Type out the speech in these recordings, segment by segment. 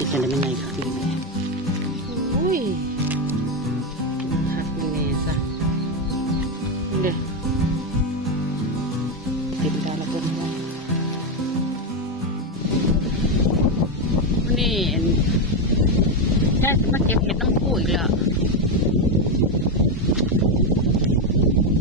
เป็นจังไดมันไงครับพี่แม่โอ้ยคักพี่แม่ซะเด้อเต็มดาวแล้วเปิ้นว่าวันนี้อันแค่มาเก็บเห็ดน้ำผู้อีกแล้ว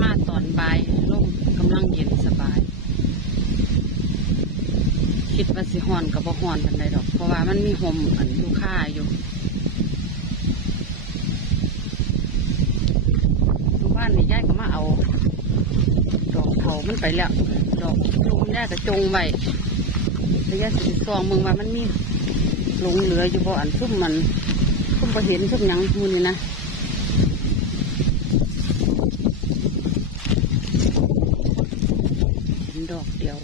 มาตอนบ่ายลมกำลังเย็นสบาย คิด ว่าสิฮอนกับบ่ฮอนกันไดดอก เพราะว่ามันมีหมอันลูกค้าอยู่ทุกบ้านนี่ยายก็มาเอา ดอกเขามันไปแล้ว ดอกลูกยายก็จงไว้แล้วยายสิไปซองมึงว่ามันมีหลงเหลืออยู่บ่อันซุ่มมันซุ่มบ่เห็นซุ่มยังมูนี่นะ เห็นดอกเดียว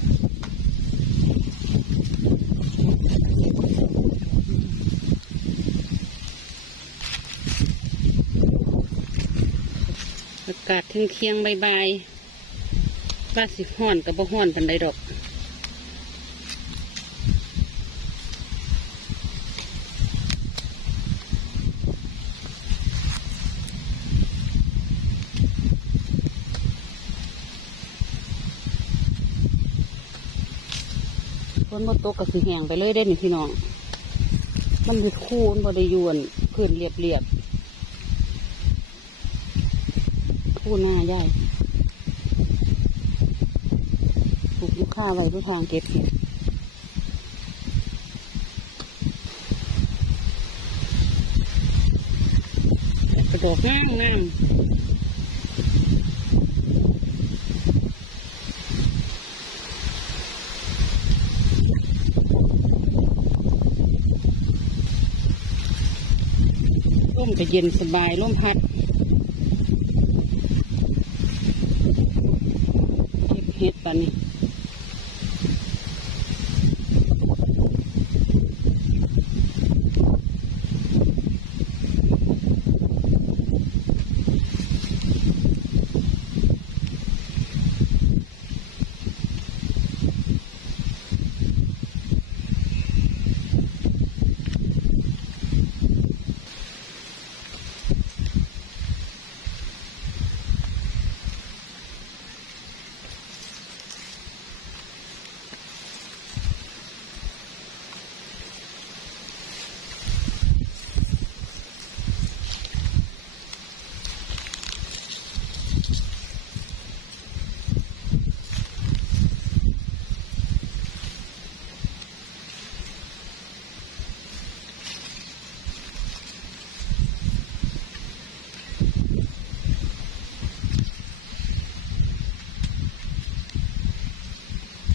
อาศเที่ยงเคียงๆบายๆว่าสิห้อนกับบ่ห้อนกันไดดอกฝนบ่ตกก็สิแหงไปเลยได้นี่พี่น้อง มันอยู่คู่มันบ่ได้อยวนพื้นเรียบเรียบ ๆคู่หน้าย่ายปลูกลูกค้าไว้เพื่อทางเก็บเห็ดกระดอกงามงามร่มก็เย็นสบายร่มพัด เก็บ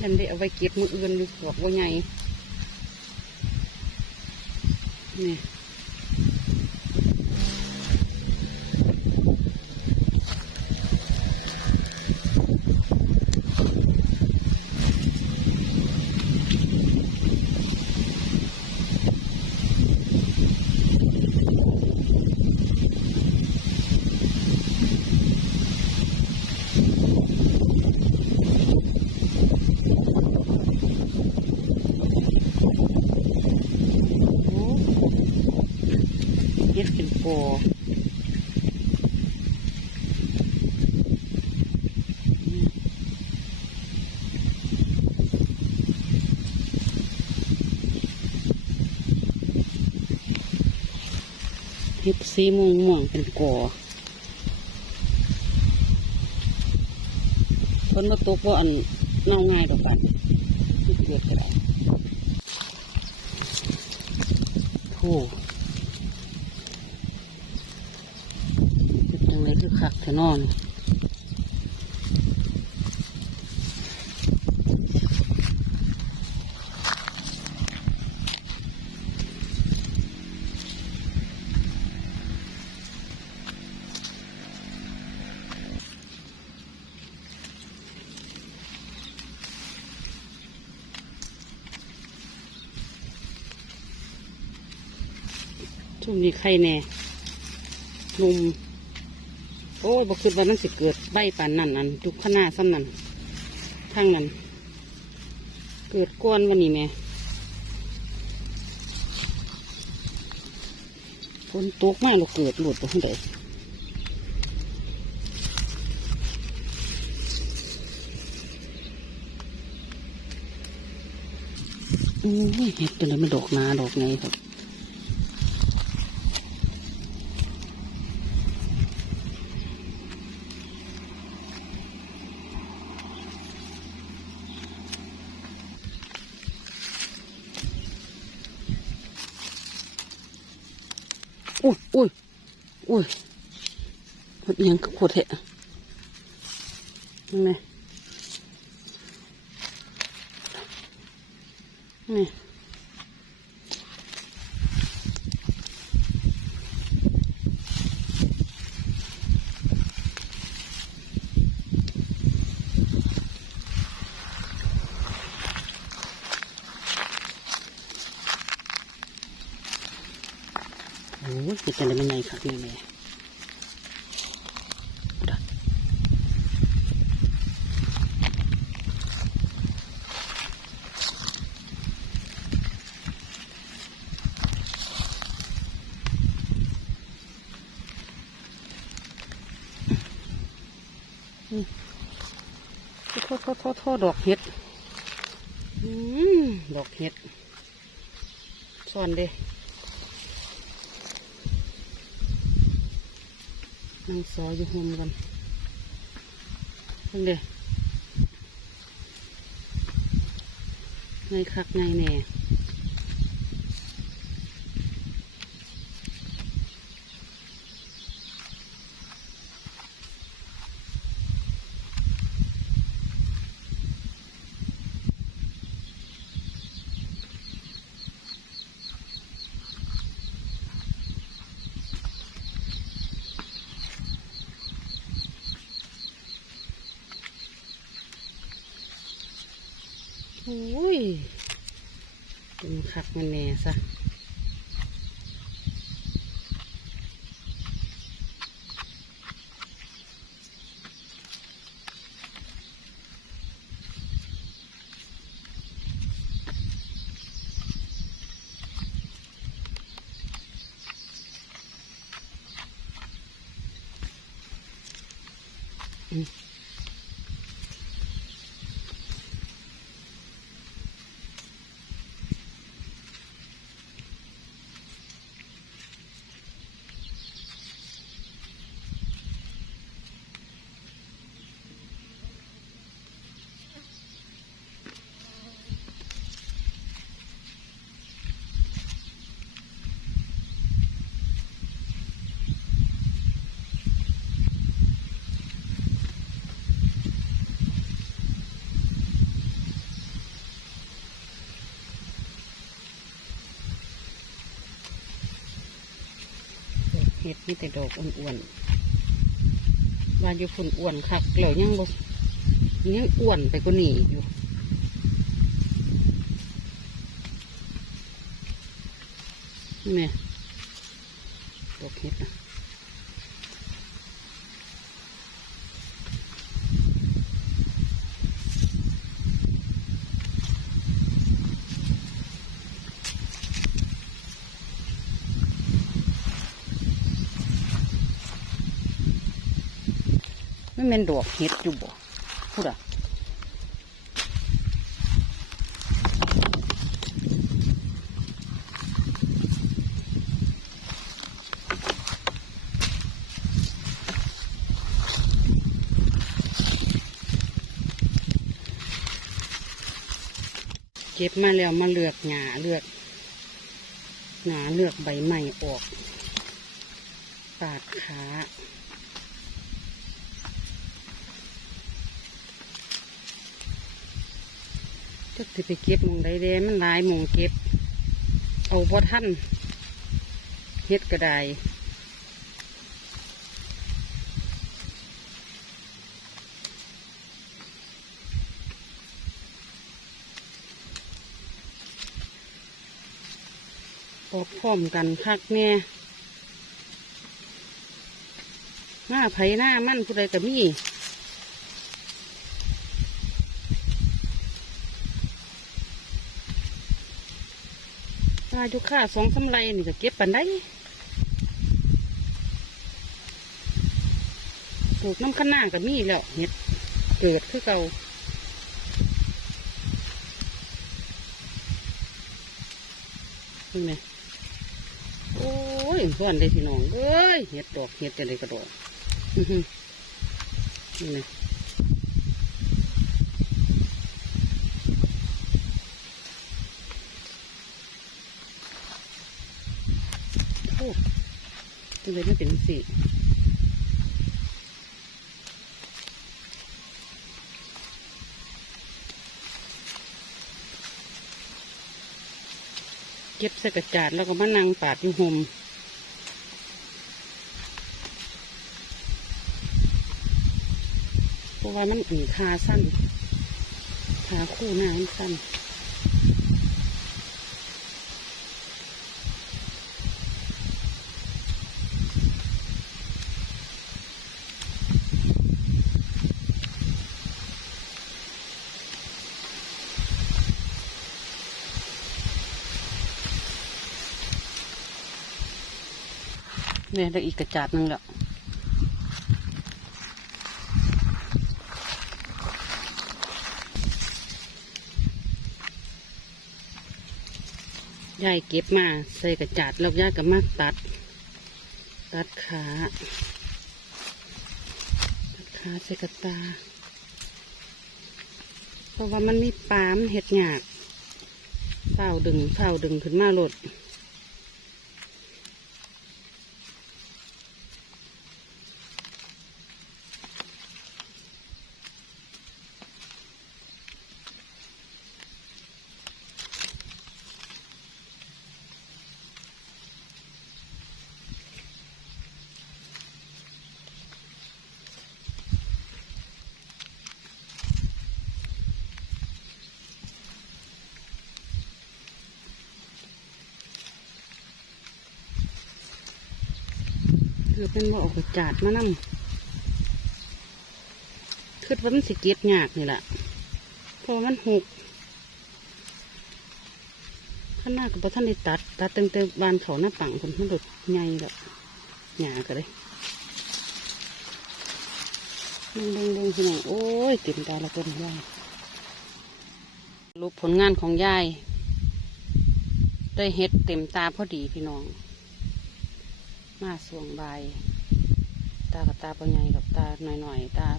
นี่ฉันได้เอาไว้เก็บมืออื่นอยู่ขอบว่าไงนี่ สีม่วงม่วงเป็นก่อคนมาตกว่าอันน่าง่ายดอกกันที่เกิดก็ได้โธ่เป็นจังไรคือคักเถอนอน ช่วงนี้ไข่แน่หนุ่มโอ้ยบอกคือว่ามันสิเกิดใบปานนั่นนั่นจุกข้างหน้าซ้ำนั่นทางนั้น เกิดก้อนวันนี้แม่ฝนตกมากเราเกิดหลุดไปที่ไหนโอ้ยเห็ดตัวไหนมันดอกนาดอกไงครับ อุ้ยอุ้ยอุ้ยหดเอียงกับขวดเหะนั่นไงนี่โอ้ยเป็นอะไรไม่ไงครับนี่แม่โทษโทษโทษโทษดอกเห็ดอืมดอกเห็ดซ่อนเด้ นางซอยอยู่โฮมกันเพิ่งเด้ไงคักไงแน่ โอ้ยเป็นคักมันแน่ซะดอกเห็ดมีแต่ดอกอ้วนๆว่าอยู่ฝุ่นอ้วนคักแล้วยังบกยังอ้วนไปกว่านี้อยู่นี่ดอกเห็ดนะ ไม่เป็นดอกเห็ดอยู่บ่พูดอะเก็บมาแล้วมาเลือกหงาเลือกหงาเลือกใบใหม่ออก ปาดขา จักสิไปเก็บมองใดแดมันหลายมองเก็บ เอาบ่ท่านเฮ็ดก็ได้ออกพร้อมกันคักแน่หน้าไผหน้ามั่นผู้ใดก็มีายุค่าสองสำไรนี่ก็เก็บปันได้ปลูกน้ำข้างหน้ากับมีแล้วเห็ดเกิดคือเก่าเห็นไหมโอ้ยเพื่อนได้พี่น้องเอ้ยเห็ดดอกเห็ดจะได้กระโดดนี่นะ จังเลยไม่เป็นสีเก็บใส่กระจาดแล้วก็มานั่งปาดอยู่ห่มเพราะว่าน้ำอีคาสั้นขาคู่หน้ามันสั้น เนี่ยได้อีกกระจาดหนึ่งแล้วยายเก็บมาใส่กระจาดแล้วยายก็มาตัด ตัดขา ตัดขาใส่กระตา เพราะว่ามันมีปามเห็ดหยากเฝ้าดึงเฝ้าดึงขึ้นมาโลด คือเป็นบ่ออกกระจาดมานั่คือว่ามันสิเก็บยากนี่แหละเพราะวันหกข้างหน้ากับท่านได้ตัด ตัดเต็มเต็มบานเขาหน้าปังคนมันหลุดใหญ่แล้วหยาก็เลยเด้งเด้งเด้งพี่น้องโอ้ยเต็มตาละคนยายรูปผลงานของยายได้เฮ็ดเต็มตาพอดีพี่น้อง มาสวงใบตากับตาปัญญากับตาหน่อยๆ ตา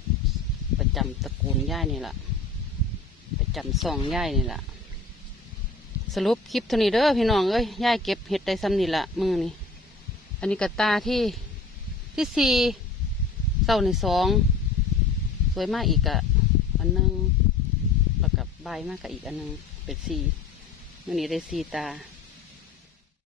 ประจำตระกูลย่ายนี่แหละประจำซองย่ายนี่แหละสรุปคลิปเท่านี้เด้อพี่น้องเอ้ยย่ายเก็บเห็ดได้ซ้ำนี่ละมือนี่อันนี้กับตาที่ที่สี่เศร้าในสองสวยมากอีกอะอันนึงแล้วกับใบมากกับอีกอันนึงเป็นสี่มื่อนี้ได้สี่ตา